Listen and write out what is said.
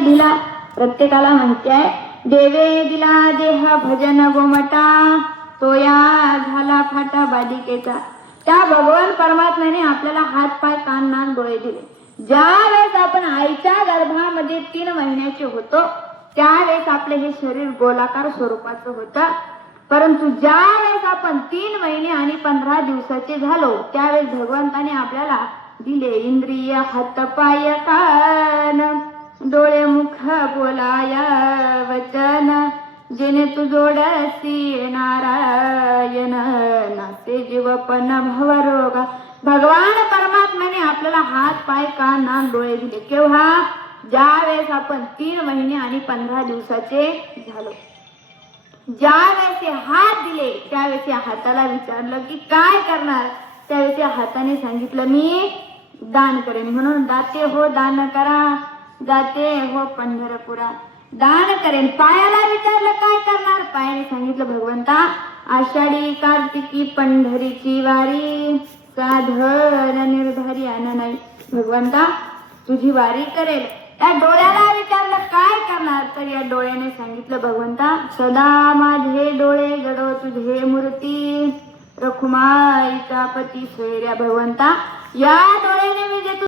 दिला प्रत्येकाला माहिती आहे। देवे दिला देह भजन गोमटा, तो या झाला फाटा बालिकेचा। त्या भगवान परमात्म्याने आपल्याला हात पाय कान नाक डोळे दिले। ज्या वेळेस आपण आईच्या गर्भामध्ये 3 महिन्याचे होतो त्यावेळेस आपले हे शरीर गोलाकार स्वरूपाचं होतं, परंतु ज्या वेळेस आपण 3 महिने आणि 15 दिवसाचे झालो त्यावेळेस भगवंताने आपल्याला दिले इंद्रिय हात पाय कान, डोळे मुख बोलाया वचन, जेणे तू जोडसी नारायण, नासे जीवपन भवरोग। भगवान परमात्म्याने आपल्याला हात पाय कान नाक डोळे दिले केव्हा? ज्या वेळेस आपण 3 महिने आणि 15 दिवसाचे झालो। ज्या वेळेस हे हात दिले त्यावेळेस या हाताला विचारलं की काय करणार, त्यावेळेस या हाताने सांगितलं मी दान करेन। म्हणून दाते हो दान करा, जाते हो पंढरपुरा, दान करेन। पायाला विचारलं काय करणार, पायाने सांगितलं भगवंता आषाढी कार्तिकी पंढरीची वारी, साधन निर्धारी आन नाही, भगवंता तुझी वारी करेल। त्या डोळ्याला विचारलं काय करणार, तर या डोळ्याने सांगितलं भगवंता सदा माझे डोळे जडो तुझे मूर्ती, रखुमाईचा पती सोयऱ्या। भगवंता या डोळ्याने मी जे